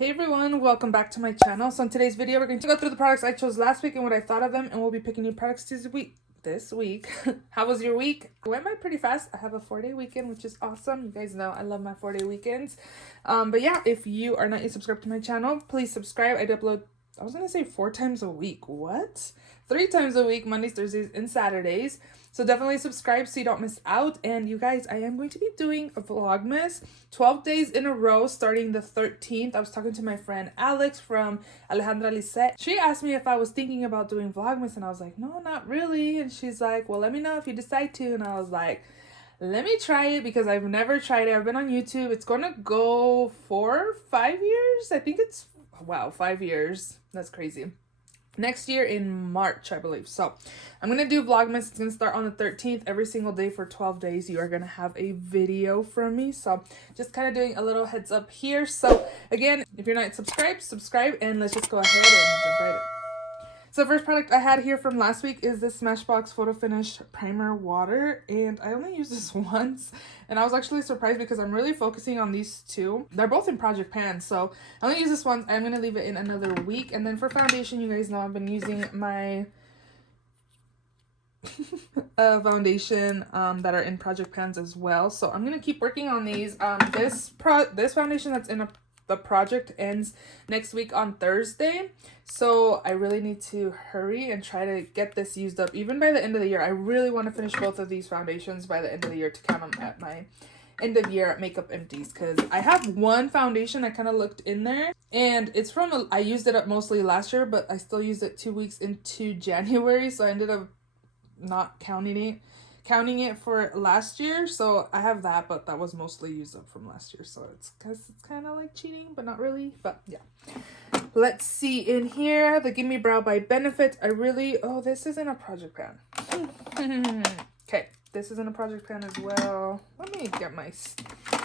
Hey everyone, welcome back to my channel. So in today's video, we're going to go through the products I chose last week and what I thought of them, and we'll be picking new products this week. How was your week? It went by pretty fast. I have a 4-day weekend, which is awesome. You guys know I love my 4-day weekends. But yeah, if you are not yet subscribed to my channel, please subscribe. I upload, I was going to say 4 times a week. What? 3 times a week, Mondays, Thursdays, and Saturdays. So definitely subscribe so you don't miss out. And you guys, I am going to be doing a Vlogmas 12 days in a row starting the 13th. I was talking to my friend Alex from Alejandra Lisette. She asked me if I was thinking about doing Vlogmas, and I was like, no, not really. And she's like, well, let me know if you decide to. And I was like, let me try it because I've never tried it. I've been on YouTube. It's going to go 4 or 5 years. I think it's, wow, 5 years. That's crazy. Next year in March, I believe. So I'm going to do Vlogmas. It's going to start on the 13th. Every single day for 12 days, you are going to have a video from me. So just kind of doing a little heads up here. So again, if you're not subscribed, subscribe, and let's just go ahead and jump right in. So the first product I had here from last week is this Smashbox Photo Finish Primer Water, and I only used this once, and I was actually surprised because I'm really focusing on these two. They're both in Project Pan, so I only use this once. I'm going to leave it in another week. And then for foundation, you guys know I've been using my foundation that are in Project Pans as well, so I'm going to keep working on these. This foundation that's in the project ends next week on Thursday, so I really need to hurry and try to get this used up even by the end of the year. I really want to finish both of these foundations by the end of the year to count them at my end of year makeup empties, because I have one foundation I kind of looked in there, and it's from I used it up mostly last year, but I still used it 2 weeks into January, so I ended up not counting it for last year. So I have that, but that was mostly used up from last year, so it's kind of like cheating, but not really. But yeah, let's see in here. The Gimme Brow by Benefit. Oh, this is in a Project Pan. Okay, this is in a Project Pan as well. Let me get my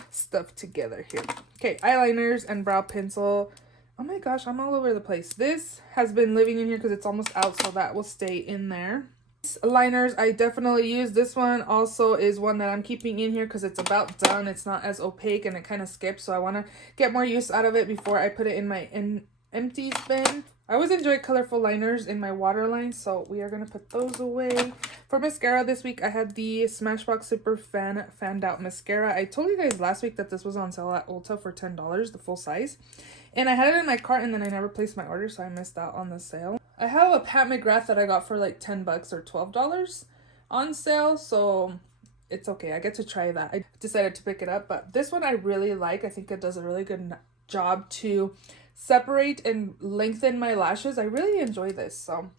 stuff together here. Okay, eyeliners and brow pencil. Oh my gosh, I'm all over the place. This has been living in here because it's almost out, so that will stay in there. Liners I definitely use. This one also is one that I'm keeping in here because it's about done. It's not as opaque and it kind of skips, so I want to get more use out of it before I put it in my empties bin. I always enjoy colorful liners in my waterline, so we are going to put those away. For mascara this week, I had the Smashbox Super Fanned Out Mascara. I told you guys last week that this was on sale at Ulta for $10, the full size. And I had it in my cart, and then I never placed my order, so I missed out on the sale. I have a Pat McGrath that I got for like $10 or $12 on sale, so it's okay. I get to try that. I decided to pick it up, but this one I really like. I think it does a really good job to separate and lengthen my lashes. I really enjoy this, so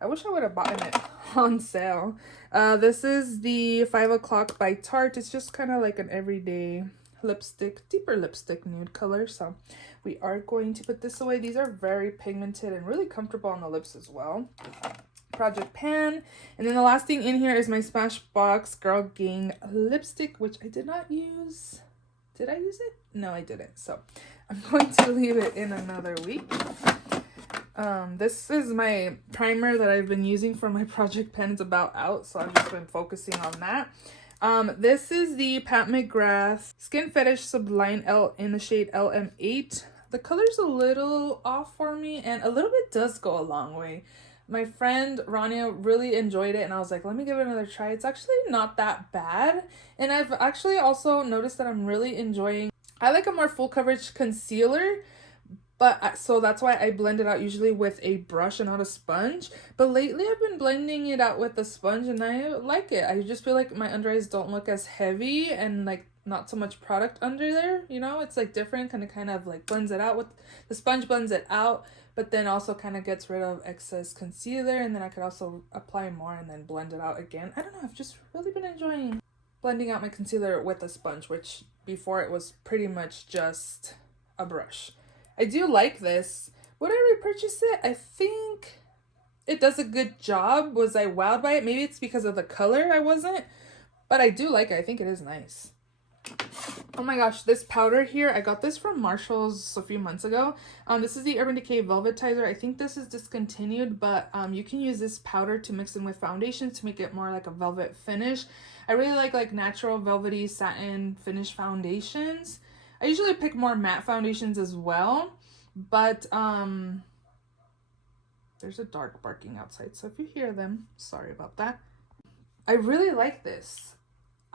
I wish I would have bought it on sale. This is the 5 o'clock by Tarte. It's just kind of like an everyday lipstick, deeper lipstick nude color, so we are going to put this away. These are very pigmented and really comfortable on the lips as well. Project Pan. And then the last thing in here is my Smashbox Girl Gang lipstick, which I did not use. Did I use it? No, I didn't, so I'm going to leave it in another week. This is my primer that I've been using for my Project Pan. It's about out, so I've just been focusing on that. This is the Pat McGrath Skin Fetish Sublime L in the shade LM8. The color's a little off for me, and a little bit does go a long way. My friend Rania really enjoyed it, and I was like, let me give it another try. It's actually not that bad, and I've actually also noticed that I'm really enjoying, I like a more full coverage concealer, but so that's why I blend it out usually with a brush and not a sponge. But lately I've been blending it out with a sponge, and I like it. I just feel like my under eyes don't look as heavy and like not so much product under there, you know? It's like different, kind of like blends it out with the sponge, blends it out, but then also kind of gets rid of excess concealer, and then I could also apply more and then blend it out again. I don't know, I've just really been enjoying blending out my concealer with a sponge, which before it was pretty much just a brush. I do like this. Would I repurchase it? I think it does a good job. Was I wowed by it? Maybe it's because of the color I wasn't, but I do like it. I think it is nice. Oh my gosh, this powder here, I got this from Marshall's a few months ago. This is the Urban Decay Velvetizer. I think this is discontinued, but you can use this powder to mix in with foundation to make it more like a velvet finish. I really like natural velvety satin finish foundations. I usually pick more matte foundations as well. But there's a dog barking outside, so if you hear them, sorry about that. I really like this.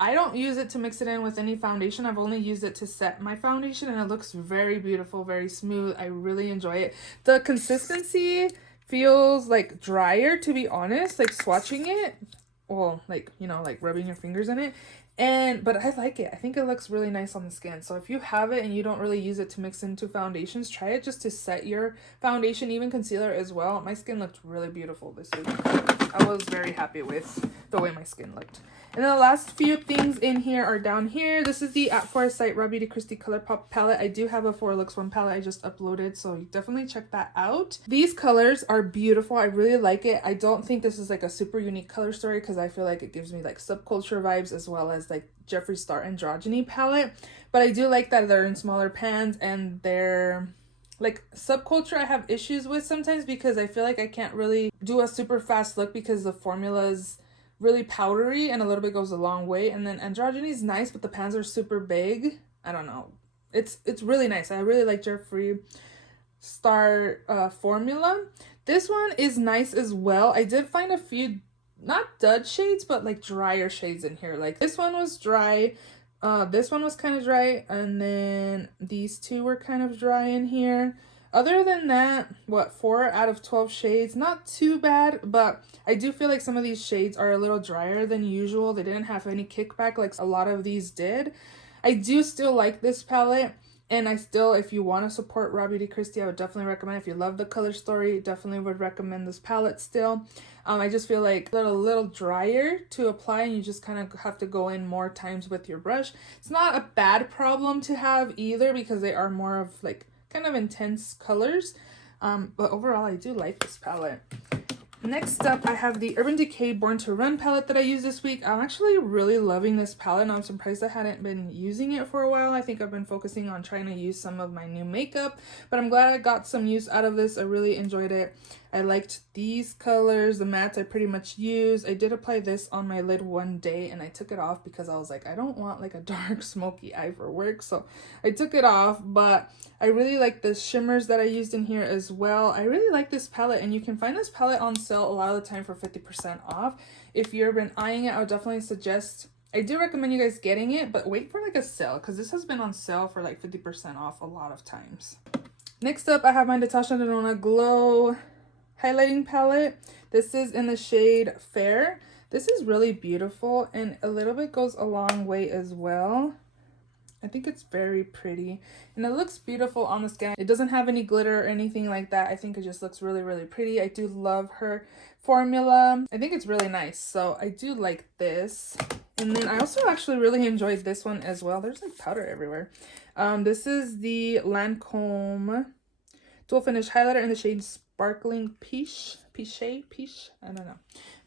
I don't use it to mix it in with any foundation. I've only used it to set my foundation, and it looks very beautiful, very smooth. I really enjoy it. The consistency feels like drier, to be honest, like swatching it. Well, like, you know, like rubbing your fingers in it. But I like it. I think it looks really nice on the skin. So if you have it and you don't really use it to mix into foundations, try it just to set your foundation, even concealer as well. My skin looked really beautiful this week. I was very happy with the way my skin looked. And then the last few things in here are down here. This is the At Foresight Raw Beauty Christie ColourPop palette. I do have a 4 Looks 1 palette I just uploaded, so definitely check that out. These colors are beautiful. I really like it. I don't think this is like a super unique color story because I feel like it gives me like subculture vibes as well as like Jeffree Star Androgyny palette. But I do like that they're in smaller pans and they're like subculture I have issues with sometimes because I feel like I can't really do a super fast look because the formula's really powdery and a little bit goes a long way. And then Androgyny is nice, but the pans are super big. I don't know. It's really nice. I really like Jeffree Star formula. This one is nice as well. I did find a few, not dud shades, but like drier shades in here. Like this one was dry. This one was kind of dry, and then these two were kind of dry in here. Other than that, what, 4 out of 12 shades, not too bad, but I do feel like some of these shades are a little drier than usual. They didn't have any kickback like a lot of these did. I do still like this palette, and I still, if you want to support Raw Beauty Christie, I would definitely recommend. If you love the color story, definitely would recommend this palette still. I just feel like they're a little drier to apply, and you just kind of have to go in more times with your brush. It's not a bad problem to have either because they are more of like kind of intense colors. But overall, I do like this palette. Next up, I have the Urban Decay Born to Run palette that I used this week. I'm actually really loving this palette, and I'm surprised I hadn't been using it for a while. I think I've been focusing on trying to use some of my new makeup, but I'm glad I got some use out of this. I really enjoyed it. I liked these colors, the mattes I pretty much used. I did apply this on my lid one day and I took it off because I was like, I don't want like a dark smoky eye for work, so I took it off. But I really like the shimmers that I used in here as well. I really like this palette, and you can find this palette on sale a lot of the time for 50% off. If you've been eyeing it, I would definitely suggest, I do recommend you guys getting it, but wait for like a sale because this has been on sale for like 50% off a lot of times. Next up, I have my Natasha Denona Glow highlighting palette. This is in the shade Fair. This is really beautiful and a little bit goes a long way as well. I think it's very pretty and it looks beautiful on the skin. It doesn't have any glitter or anything like that. I think it just looks really, really pretty. I do love her formula. I think it's really nice, so I do like this. And then I also actually really enjoyed this one as well. There's like powder everywhere. This is the Lancome Dual Finish Highlighter in the shade Sparkling Peach. I don't know.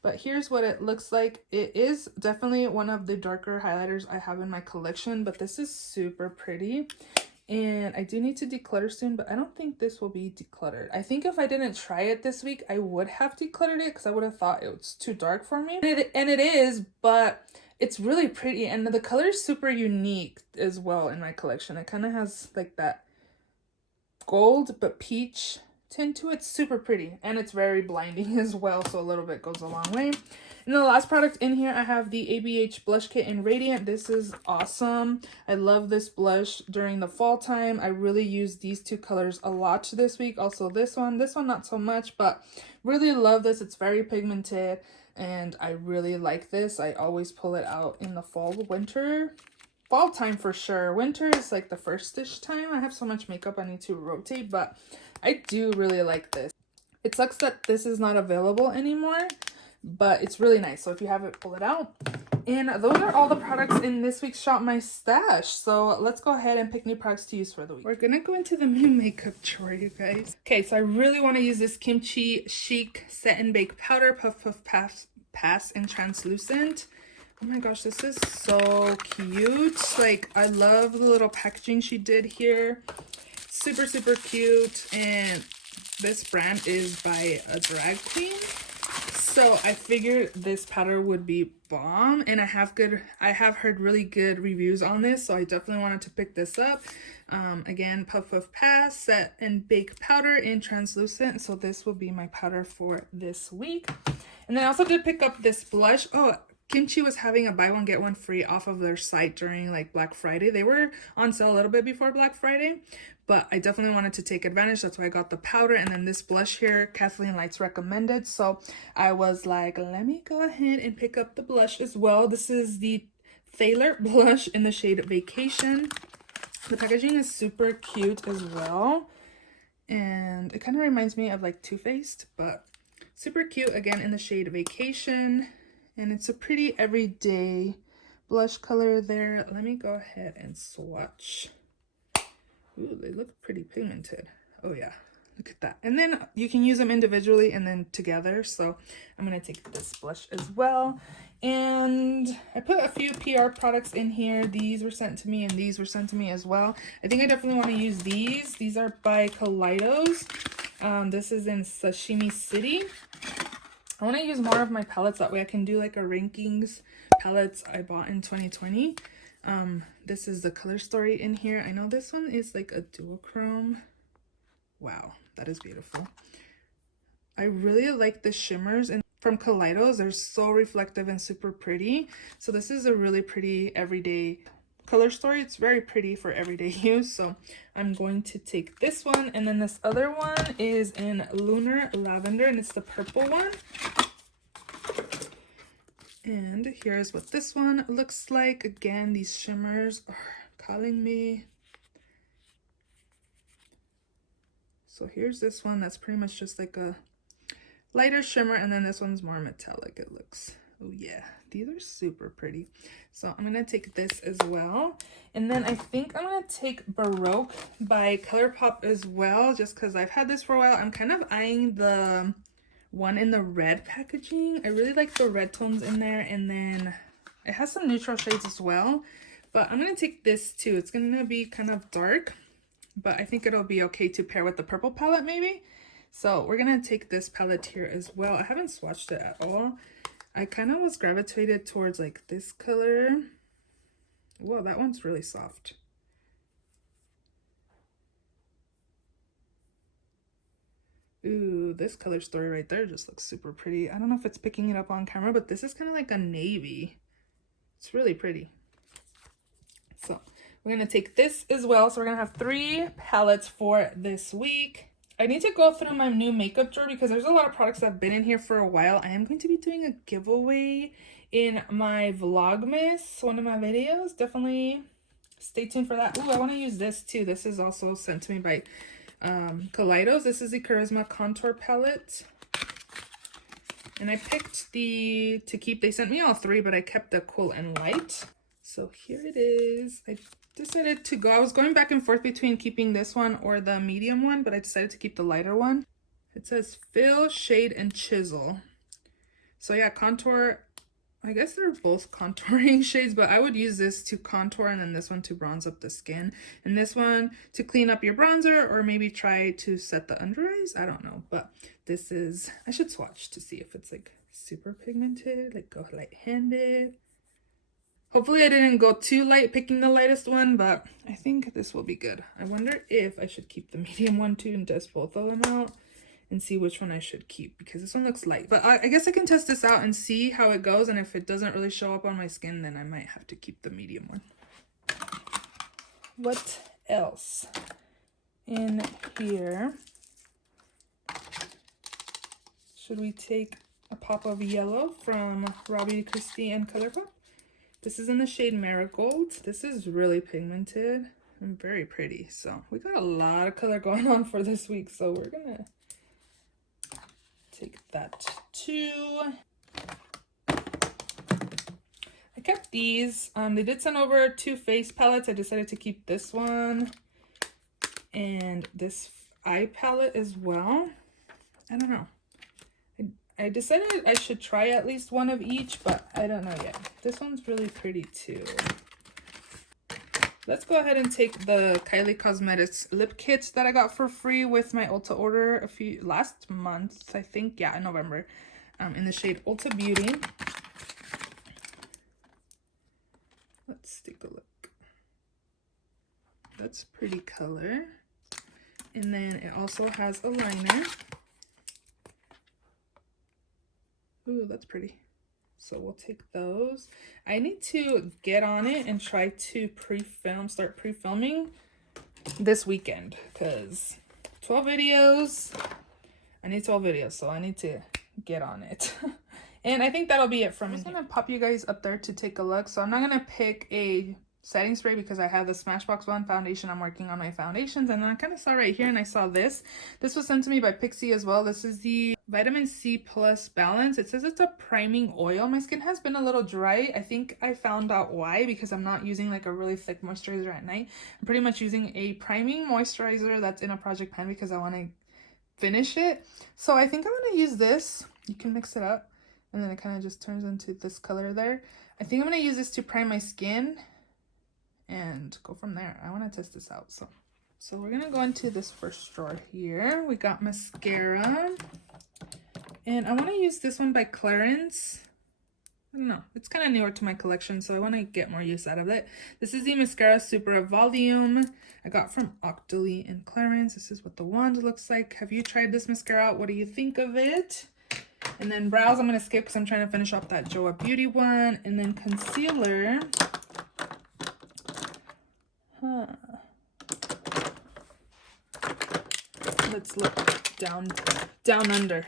But here's what it looks like. It is definitely one of the darker highlighters I have in my collection, but this is super pretty. And I do need to declutter soon, but I don't think this will be decluttered. I think if I didn't try it this week, I would have decluttered it because I would have thought it was too dark for me. And it is, but it's really pretty. And the color is super unique as well in my collection. It kind of has like that gold but peach tint to it. Super pretty, and it's very blinding as well, so a little bit goes a long way. And the last product in here, I have the ABH Blush Kit in Radiant. This is awesome. I love this blush during the fall time. I really use these two colors a lot this week. Also this one not so much, but really love this. It's very pigmented and I really like this. I always pull it out in the fall time for sure. Winter is like the first-ish time. I have so much makeup I need to rotate, but I do really like this. It sucks that this is not available anymore, but it's really nice. So if you have it, pull it out. And those are all the products in this week's Shop My Stash. So let's go ahead and pick new products to use for the week. We're gonna go into the new makeup drawer, you guys. Okay, so I really want to use this Kimchi Chic Set and Bake Powder Puff Puff Pass and Translucent. Oh my gosh, this is so cute. Like, I love the little packaging she did here. Super, super cute. And this brand is by a drag queen. So I figured this powder would be bomb, and I have heard really good reviews on this, so I definitely wanted to pick this up. Again, Puff Puff Pass Set and Bake Powder in translucent, so this will be my powder for this week. And then I also did pick up this blush. Oh, Kimchi was having a buy one get one free off of their site during like Black Friday. They were on sale a little bit before Black Friday, but I definitely wanted to take advantage. That's why I got the powder. And then this blush here, Kathleen Lights recommended, so I was like, let me go ahead and pick up the blush as well. This is the Thaler blush in the shade Vacation. The packaging is super cute as well, and it kind of reminds me of like Too Faced, but super cute, again in the shade Vacation. And it's a pretty everyday blush color there. Let me go ahead and swatch. Ooh, they look pretty pigmented. Oh yeah, look at that. And then you can use them individually and then together. So I'm gonna take this blush as well. And I put a few PR products in here. These were sent to me and these were sent to me as well. I think I definitely want to use these. These are by Kaleidos. This is in Sashimi City. I want to use more of my palettes, that way I can do like a rankings palettes I bought in 2020. This is the color story in here. I know this one is like a duochrome. Wow, that is beautiful. I really like the shimmers and from Kaleidos. They're so reflective and super pretty. So this is a really pretty everyday color story. It's very pretty for everyday use, so I'm going to take this one. And then this other one is in Lunar Lavender, and it's the purple one. And here's what this one looks like. Again, these shimmers are calling me. So here's this one that's pretty much just like a lighter shimmer, and then this one's more metallic, it looks. Oh yeah, these are super pretty. So I'm gonna take this as well. And then I think I'm gonna take Baroque by ColourPop as well, just because I've had this for a while. I'm kind of eyeing the one in the red packaging. I really like the red tones in there, and then it has some neutral shades as well. But I'm gonna take this too. It's gonna be kind of dark, but I think it'll be okay to pair with the purple palette maybe. So we're gonna take this palette here as well. I haven't swatched it at all. I kind of was gravitated towards like this color. Whoa, that one's really soft. Ooh, this color story right there just looks super pretty. I don't know if it's picking it up on camera, but this is kind of like a navy. It's really pretty. So we're gonna take this as well. So we're gonna have 3 palettes for this week. I need to go through my new makeup drawer because there's a lot of products that have been in here for a while. I am going to be doing a giveaway in my Vlogmas, one of my videos. Definitely stay tuned for that. Ooh, I want to use this too. This is also sent to me by Kaleidos. This is the Charisma Contour Palette. And I picked the to keep. They sent me all 3, but I kept the Cool and Light. So here it is. I decided to go. I was going back and forth between keeping this one or the medium one, but I decided to keep the lighter one. It says Fill, Shade, and Chisel. So yeah, contour. I guess they're both contouring shades, but I would use this to contour and then this one to bronze up the skin. And this one to clean up your bronzer or maybe try to set the under eyes. I don't know, but this is, I should swatch to see if it's like super pigmented, like go light-handed. Hopefully I didn't go too light picking the lightest one, but I think this will be good. I wonder if I should keep the medium one too and test both of them out and see which one I should keep, because this one looks light. But I guess I can test this out and see how it goes, and if it doesn't really show up on my skin, then I might have to keep the medium one. What else in here? Should we take a pop of yellow from Robbie Christie and ColourPop? This is in the shade Marigold. This is really pigmented and very pretty. So we got a lot of color going on for this week. So we're gonna take that too. I kept these. They did send over 2 face palettes. I decided to keep this one and this eye palette as well. I don't know. I decided I should try at least one of each, but I don't know yet. This one's really pretty too. Let's go ahead and take the Kylie Cosmetics lip kit that I got for free with my Ulta order last month, I think. Yeah, in November. in the shade Ulta Beauty. Let's take a look. That's a pretty color. And then it also has a liner. Ooh, that's pretty. So we'll take those. I need to get on it and try to start pre-filming this weekend, because 12 videos, I need 12 videos, so I need to get on it. And I think that'll be it from me. I'm just gonna pop you guys up there to take a look. So I'm not gonna pick a setting spray because I have the Smashbox one foundation. I'm working on my foundations, and then I kind of saw right here and I saw this was sent to me by Pixie as well. This is the Vitamin C Plus Balance. It says it's a priming oil. My skin has been a little dry. I think I found out why, because I'm not using like a really thick moisturizer at night. I'm pretty much using a priming moisturizer that's in a project pan because I want to finish it. So I think I'm going to use this. You can mix it up and then it kind of just turns into this color there. I think I'm going to use this to prime my skin and go from there. I want to test this out. So we're going to go into this first drawer here. We got mascara. And I want to use this one by Clarins. I don't know. It's kind of newer to my collection, so I want to get more use out of it. This is the Mascara Super Volume. I got from Octoly and Clarins. This is what the wand looks like. Have you tried this mascara out? What do you think of it? And then brows, I'm going to skip because I'm trying to finish off that Joa Beauty one. And then concealer. Let's look down under.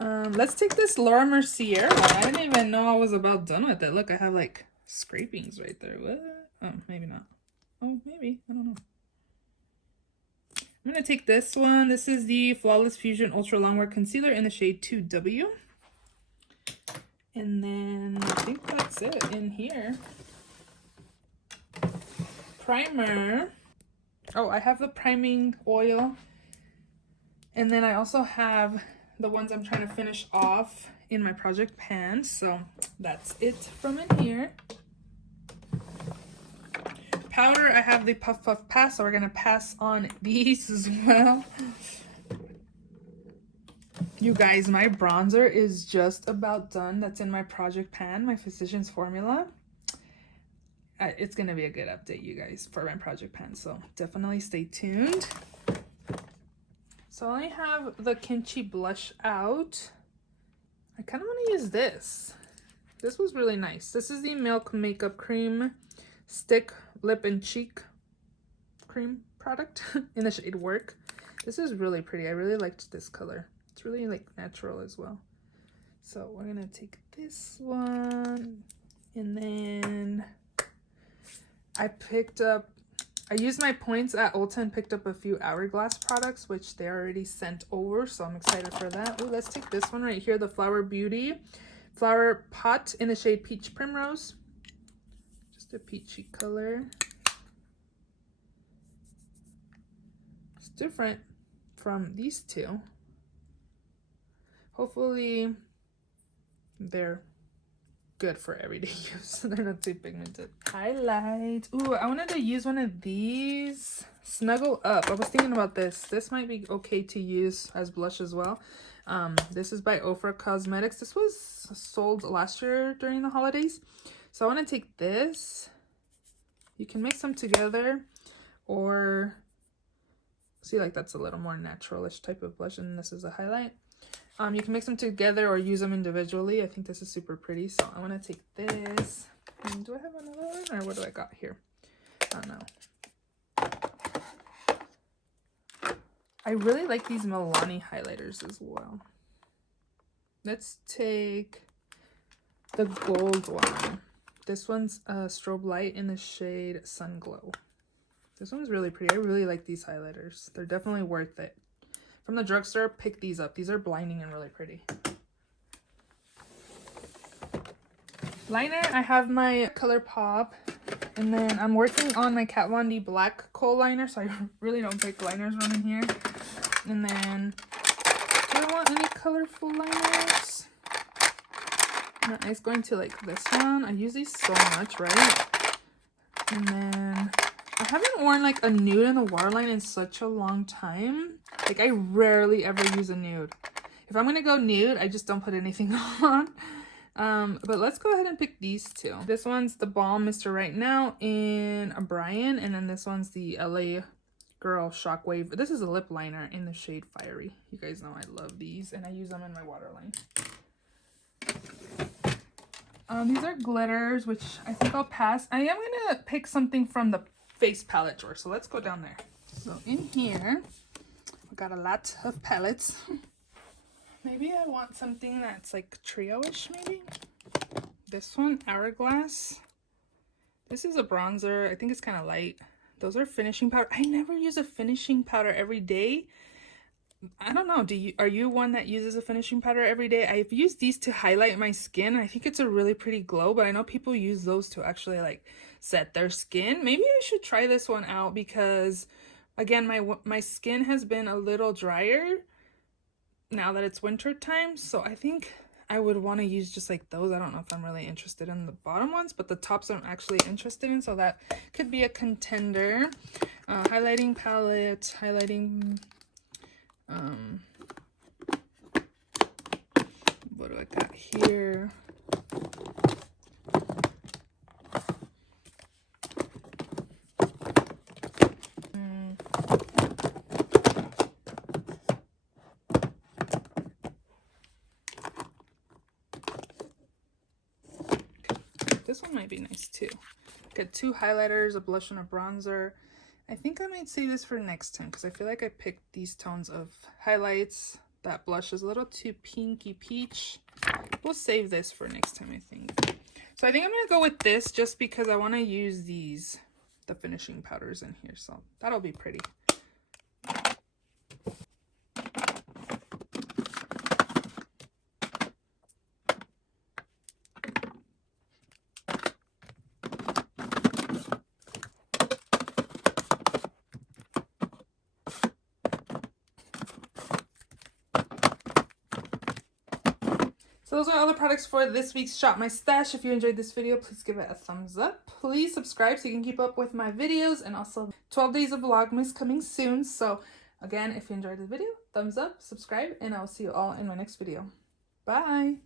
Let's take this Laura Mercier one. I didn't even know I was about done with it. Look, I have like scrapings right there. What? Oh, maybe not. Oh, maybe. I don't know. I'm going to take this one. This is the Flawless Fusion Ultra Longwear Concealer in the shade 2W. And then I think that's it in here. Primer. Oh, I have the priming oil. And then I also have the ones I'm trying to finish off in my project pan. So that's it from in here. Powder, I have the Puff Puff Pass, so we're going to pass on these as well. You guys, my bronzer is just about done. That's in my project pan, my Physicians Formula. It's going to be a good update, you guys, for my project pan, so definitely stay tuned. So I have the Kimchi blush out. I kind of want to use this. This was really nice. This is the Milk Makeup Cream Stick Lip and Cheek Cream product in the shade Work. This is really pretty. I really liked this color. It's really like natural as well. So we're going to take this one, and then I used my points at Ulta and picked up a few Hourglass products, which they already sent over, so I'm excited for that. Ooh, let's take this one right here, the Flower Beauty Flower Pot in the shade Peach Primrose. Just a peachy color. It's different from these two. Hopefully they're good for everyday use. They're not too pigmented. Highlight. Ooh, I wanted to use one of these. Snuggle Up. I was thinking about this. This might be okay to use as blush as well. This is by Ofra Cosmetics. This was sold last year during the holidays. So I want to take this. You can mix them together, or see, like that's a little more naturalish type of blush, and this is a highlight. You can mix them together or use them individually. I think this is super pretty, so I want to take this. Do I have another one, or what do I got here? I don't know. I really like these Milani highlighters as well. Let's take the gold one. This one's Strobe Light in the shade Sun Glow. This one's really pretty. I really like these highlighters. They're definitely worth it. From the drugstore, pick these up. These are blinding and really pretty. Liner, I have my ColourPop. And then I'm working on my Kat Von D Black Kohl Liner, so I really don't pick liners from in here. And then, do I want any colorful liners? No, it's going to like this one. I use these so much, right? And then, I haven't worn like a nude in the waterline in such a long time. Like, I rarely ever use a nude. If I'm gonna go nude, I just don't put anything on. But let's go ahead and pick these two. This one's the Balm Mr. Right Now in a Brian, and then this one's the LA Girl Shockwave. This is a lip liner in the shade Fiery. You guys know I love these, and I use them in my waterline. These are glitters, which I think I'll pass. I am gonna pick something from the face palette drawer, so let's go down there. So in here, we got a lot of palettes. Maybe I want something that's like trio-ish, maybe. This one, Hourglass. This is a bronzer. I think it's kind of light. Those are finishing powder. I never use a finishing powder every day. I don't know. Are you one that uses a finishing powder every day? I've used these to highlight my skin. I think it's a really pretty glow, but I know people use those to actually like set their skin. Maybe I should try this one out because, again, my skin has been a little drier now that it's winter time, so I think I would want to use just like those. I don't know if I'm really interested in the bottom ones, but the tops I'm actually interested in, so that could be a contender. Highlighting palette, highlighting, what do I got here? This one might be nice too. Got two highlighters, a blush, and a bronzer. I think I might save this for next time because I feel like I picked these tones of highlights. That blush is a little too pinky peach. We'll save this for next time, I think. So I think I'm going to go with this just because I want to use the finishing powders in here. So that'll be pretty. So those are all the products for this week's Shop My Stash. If you enjoyed this video, please give it a thumbs up. Please subscribe so you can keep up with my videos, and also 12 days of Vlogmas coming soon. So again, if you enjoyed the video, thumbs up, subscribe, and I'll see you all in my next video. Bye!